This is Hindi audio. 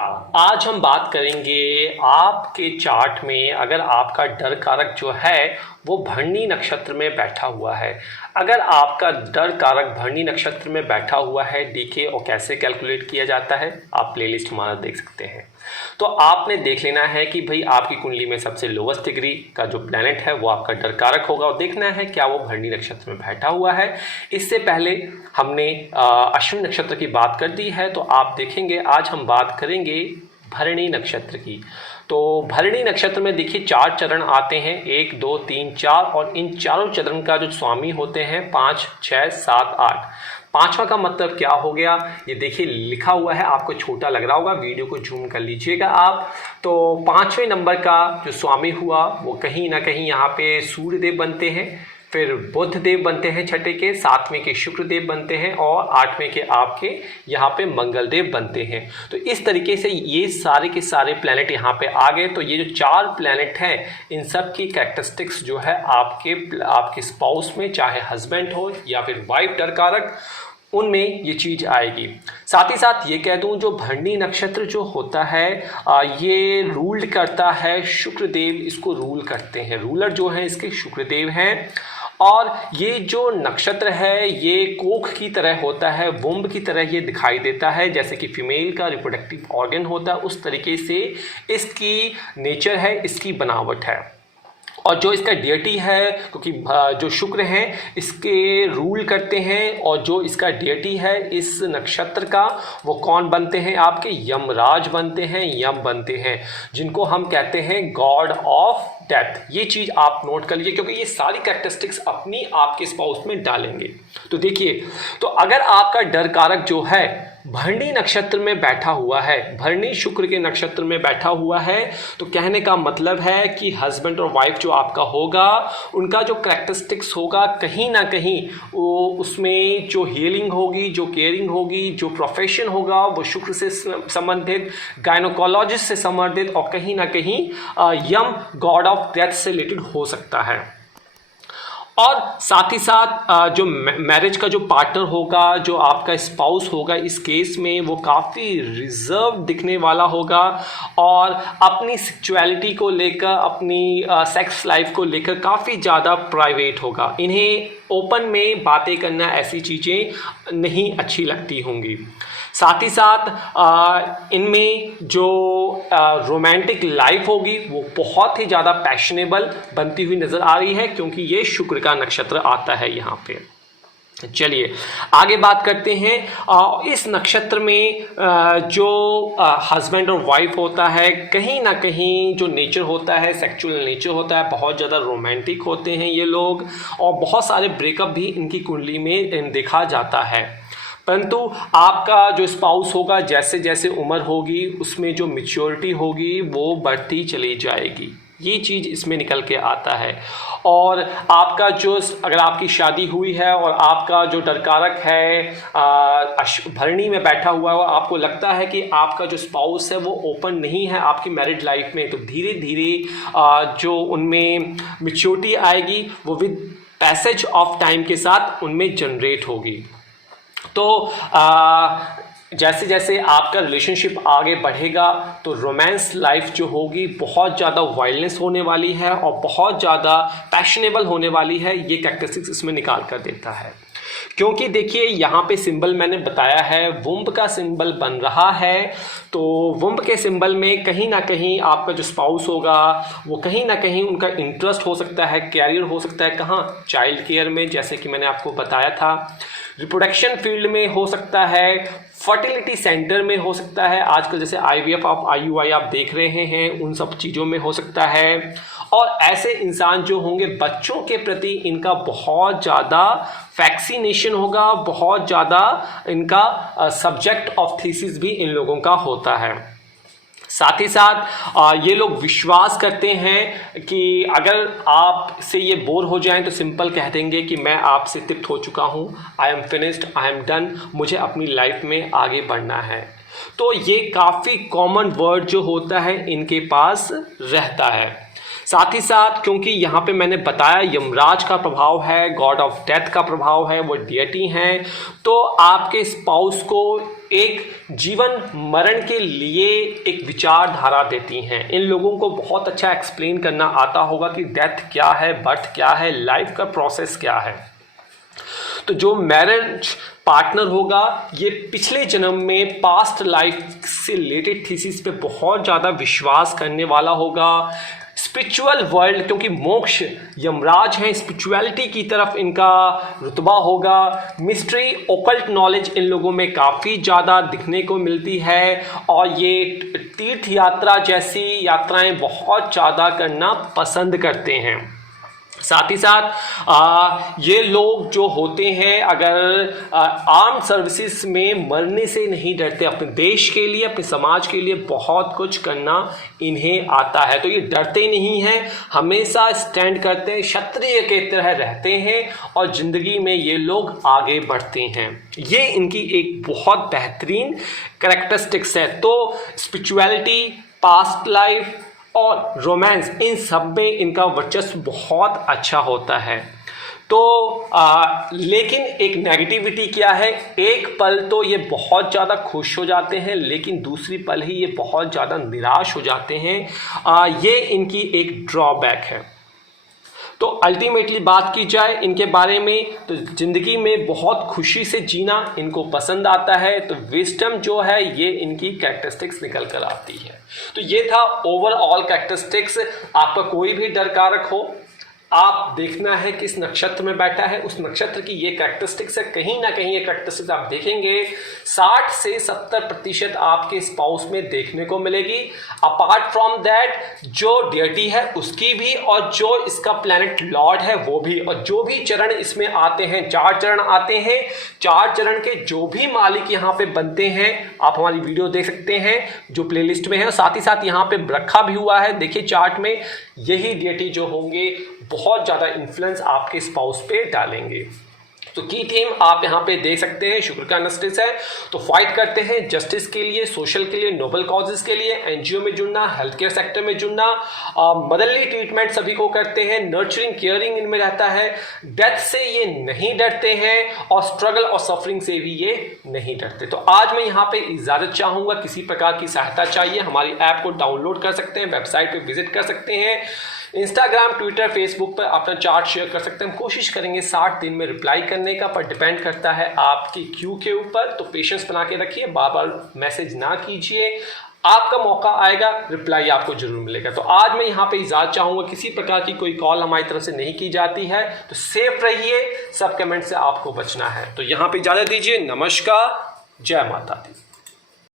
आज हम बात करेंगे आपके चार्ट में अगर आपका डर कारक जो है वो भरणी नक्षत्र में बैठा हुआ है। अगर आपका डर कारक भरणी नक्षत्र में बैठा हुआ है डीके और कैसे कैलकुलेट किया जाता है आप प्लेलिस्ट हमारा देख सकते हैं। तो आपने देख लेना है कि भाई आपकी कुंडली में सबसे लोवेस्ट डिग्री का जो प्लैनेट है वो आपका डर कारक होगा और देखना है क्या वो भरणी नक्षत्र में बैठा हुआ है। इससे पहले हमने अश्विनी नक्षत्र की बात कर दी है, तो आप देखेंगे आज हम बात करेंगे भरणी नक्षत्र की। तो भरणी नक्षत्र में देखिए 4 चरण आते हैं, 1 2 3 4, और इन चारों चरण का जो स्वामी होते हैं 5 6 7 8। पांचवा का मतलब क्या हो गया ये देखिए लिखा हुआ है, आपको छोटा लग रहा होगा, वीडियो को जूम कर लीजिएगा आप। तो 5वें नंबर का जो स्वामी हुआ वो कहीं ना कहीं यहाँ पे सूर्य देव बनते हैं, फिर बुध देव बनते हैं छठे के, 7वें के शुक्र देव बनते हैं और 8वें के आपके यहाँ पे मंगल देव बनते हैं। तो इस तरीके से ये सारे के सारे प्लैनेट यहाँ पे आ गए। तो ये जो 4 प्लैनेट हैं इन सब की कैरेक्टरिस्टिक्स जो है आपके स्पाउस में, चाहे हस्बैंड हो या फिर वाइफ डर कारक, उनमें ये चीज़ आएगी। साथ ही साथ ये कह दूं जो भरणी नक्षत्र जो होता है ये रूल्ड करता है शुक्रदेव, इसको रूल करते हैं, रूलर जो है इसके शुक्रदेव हैं। और ये जो नक्षत्र है ये कोख की तरह होता है, वुम्ब की तरह ये दिखाई देता है, जैसे कि फीमेल का रिप्रोडक्टिव ऑर्गन होता है उस तरीके से इसकी नेचर है, इसकी बनावट है। और जो इसका डियटी है, क्योंकि जो शुक्र हैं इसके रूल करते हैं, और जो इसका डियटी है इस नक्षत्र का वो कौन बनते हैं आपके यमराज बनते हैं, यम बनते हैं, जिनको हम कहते हैं गॉड ऑफ डेथ। ये चीज़ आप नोट कर लीजिए क्योंकि ये सारी कैरेक्टरिस्टिक्स अपनी आपके स्पाउस में डालेंगे। तो देखिए, तो अगर आपका डर कारक जो है भरणी नक्षत्र में बैठा हुआ है, भरणी शुक्र के नक्षत्र में बैठा हुआ है, तो कहने का मतलब है कि हस्बैंड और वाइफ जो आपका होगा उनका जो कैरेक्टरिस्टिक्स होगा कहीं ना कहीं वो उसमें जो हीलिंग होगी, जो केयरिंग होगी, जो प्रोफेशन होगा वो शुक्र से संबंधित, गायनोकोलॉजिस्ट से संबंधित, और कहीं ना कहीं यम गॉड ऑफ डेथ से रिलेटेड हो सकता है। और साथ ही साथ जो मैरिज का जो पार्टनर होगा, जो आपका स्पाउस होगा, इस केस में वो काफ़ी रिजर्व दिखने वाला होगा और अपनी सेक्सुअलिटी को लेकर, अपनी सेक्स लाइफ को लेकर काफ़ी ज़्यादा प्राइवेट होगा। इन्हें ओपन में बातें करना, ऐसी चीज़ें नहीं अच्छी लगती होंगी। साथ ही साथ इनमें जो रोमांटिक लाइफ होगी वो बहुत ही ज़्यादा पैशनेबल बनती हुई नज़र आ रही है, क्योंकि ये शुक्र का नक्षत्र आता है यहाँ पे। चलिए आगे बात करते हैं। इस नक्षत्र में जो हस्बैंड और वाइफ होता है, कहीं ना कहीं जो नेचर होता है, सेक्सुअल नेचर होता है, बहुत ज़्यादा रोमांटिक होते हैं ये लोग, और बहुत सारे ब्रेकअप भी इनकी कुंडली में देखा जाता है। परंतु आपका जो स्पाउस होगा जैसे जैसे उम्र होगी उसमें जो मैच्योरिटी होगी वो बढ़ती चली जाएगी, ये चीज़ इसमें निकल के आता है। और आपका जो, अगर आपकी शादी हुई है और आपका जो डर कारक है भरणी में बैठा हुआ है, आपको लगता है कि आपका जो स्पाउस है वो ओपन नहीं है आपकी मैरिड लाइफ में, तो धीरे धीरे जो उनमें मैच्योरिटी आएगी वो विद पैसेज ऑफ टाइम के साथ उनमें जनरेट होगी। तो जैसे जैसे आपका रिलेशनशिप आगे बढ़ेगा तो रोमांस लाइफ जो होगी बहुत ज़्यादा वायलेंस होने वाली है और बहुत ज़्यादा पैशनेबल होने वाली है, ये कैरेक्टरिस्टिक्स इसमें निकाल कर देता है। क्योंकि देखिए यहाँ पे सिंबल मैंने बताया है, वुम्ब का सिंबल बन रहा है, तो वुम्ब के सिंबल में कहीं ना कहीं आपका जो स्पाउस होगा वो कहीं ना कहीं उनका इंटरेस्ट हो सकता है, कैरियर हो सकता है, कहाँ, चाइल्ड केयर में, जैसे कि मैंने आपको बताया था, रिप्रोडक्शन फील्ड में हो सकता है, फर्टिलिटी सेंटर में हो सकता है, आजकल जैसे IVF आप IUI आप देख रहे हैं, उन सब चीज़ों में हो सकता है। और ऐसे इंसान जो होंगे बच्चों के प्रति इनका बहुत ज़्यादा फैक्सीनेशन होगा, बहुत ज़्यादा इनका सब्जेक्ट ऑफ थीसिस भी इन लोगों का होता है। साथ ही साथ ये लोग विश्वास करते हैं कि अगर आप से ये बोर हो जाएं तो सिंपल कह देंगे कि मैं आपसे तृप्त हो चुका हूँ, I am finished, I am done, मुझे अपनी लाइफ में आगे बढ़ना है। तो ये काफ़ी कॉमन वर्ड जो होता है इनके पास रहता है। साथ ही साथ क्योंकि यहाँ पे मैंने बताया यमराज का प्रभाव है, गॉड ऑफ डेथ का प्रभाव है, वो डियटी हैं, तो आपके स्पाउस को एक जीवन मरण के लिए एक विचारधारा देती हैं। इन लोगों को बहुत अच्छा एक्सप्लेन करना आता होगा कि डेथ क्या है, बर्थ क्या है, लाइफ का प्रोसेस क्या है। तो जो मैरिज पार्टनर होगा ये पिछले जन्म में पास्ट लाइफ से रिलेटेड थीसिस पे बहुत ज़्यादा विश्वास करने वाला होगा। स्पिरिचुअल वर्ल्ड, क्योंकि मोक्ष यमराज हैं, स्पिरिचुअलिटी की तरफ इनका रुतबा होगा। मिस्ट्री ओकल्ट नॉलेज इन लोगों में काफ़ी ज़्यादा दिखने को मिलती है और ये तीर्थ यात्रा जैसी यात्राएं बहुत ज़्यादा करना पसंद करते हैं। साथ ही साथ ये लोग जो होते हैं अगर आर्म सर्विसेज में मरने से नहीं डरते, अपने देश के लिए, अपने समाज के लिए बहुत कुछ करना इन्हें आता है। तो ये डरते नहीं हैं, हमेशा स्टैंड करते हैं, क्षत्रिय के तरह रहते हैं और ज़िंदगी में ये लोग आगे बढ़ते हैं। ये इनकी एक बहुत बेहतरीन कैरेक्टरिस्टिक्स है। तो स्पिरिचुअलिटी, पास्ट लाइफ और रोमांस, इन सब में इनका वर्चस्व बहुत अच्छा होता है। तो लेकिन एक नेगेटिविटी क्या है, एक पल तो ये बहुत ज़्यादा खुश हो जाते हैं लेकिन दूसरी पल ही ये बहुत ज़्यादा निराश हो जाते हैं। ये इनकी एक ड्रॉबैक है। तो अल्टीमेटली बात की जाए इनके बारे में तो ज़िंदगी में बहुत खुशी से जीना इनको पसंद आता है। तो विजडम जो है ये इनकी कैरेक्टरिस्टिक्स निकल कर आती है। तो ये था ओवरऑल कैरेक्टरिस्टिक्स। आपका कोई भी डर कारक हो, आप देखना है किस नक्षत्र में बैठा है, उस नक्षत्र की ये कैरेक्टरिस्टिक्स है। कहीं ना कहीं ये कैरेक्टरिस्टिक्स आप देखेंगे 60 से 70% आपके स्पाउस में देखने को मिलेगी। अपार्ट फ्रॉम दैट जो डियटी है उसकी भी, और जो इसका प्लैनेट लॉर्ड है वो भी, और जो भी चरण इसमें आते हैं, 4 चरण आते हैं, 4 चरण के जो भी मालिक यहाँ पे बनते हैं, आप हमारी वीडियो देख सकते हैं जो प्लेलिस्ट में है। साथ ही साथ यहाँ पे रखा भी हुआ है, देखिए चार्ट में, यही डियटी जो होंगे बहुत ज़्यादा इन्फ्लुएंस आपके स्पाउस पे डालेंगे। तो की थीम आप यहाँ पे देख सकते हैं, शुक्र का नस्टिस है, तो फाइट करते हैं जस्टिस के लिए, सोशल के लिए, नोबल कॉजेज के लिए, एनजीओ में जुड़ना, हेल्थ केयर सेक्टर में जुड़ना, मदरली ट्रीटमेंट सभी को करते हैं, नर्चरिंग केयरिंग इनमें रहता है, डेथ से ये नहीं डरते हैं और स्ट्रगल और सफरिंग से भी ये नहीं डरते। तो आज मैं यहाँ पे इजाज़त चाहूँगा, किसी प्रकार की सहायता चाहिए हमारी ऐप को डाउनलोड कर सकते हैं, वेबसाइट पर विजिट कर सकते हैं, इंस्टाग्राम, ट्विटर, फेसबुक पर अपना चार्ट शेयर कर सकते हैं। हम कोशिश करेंगे 60 दिन में रिप्लाई करने का, पर डिपेंड करता है आपकी क्यू के ऊपर। तो पेशेंस बना के रखिए, बार बार मैसेज ना कीजिए, आपका मौका आएगा, रिप्लाई आपको जरूर मिलेगा। तो आज मैं यहाँ पे इजाज़त चाहूँगा, किसी प्रकार की कोई कॉल हमारी तरफ से नहीं की जाती है, तो सेफ रहिए, सब कमेंट से आपको बचना है। तो यहाँ पे इजाज़त दीजिए, नमस्कार, जय माता दी।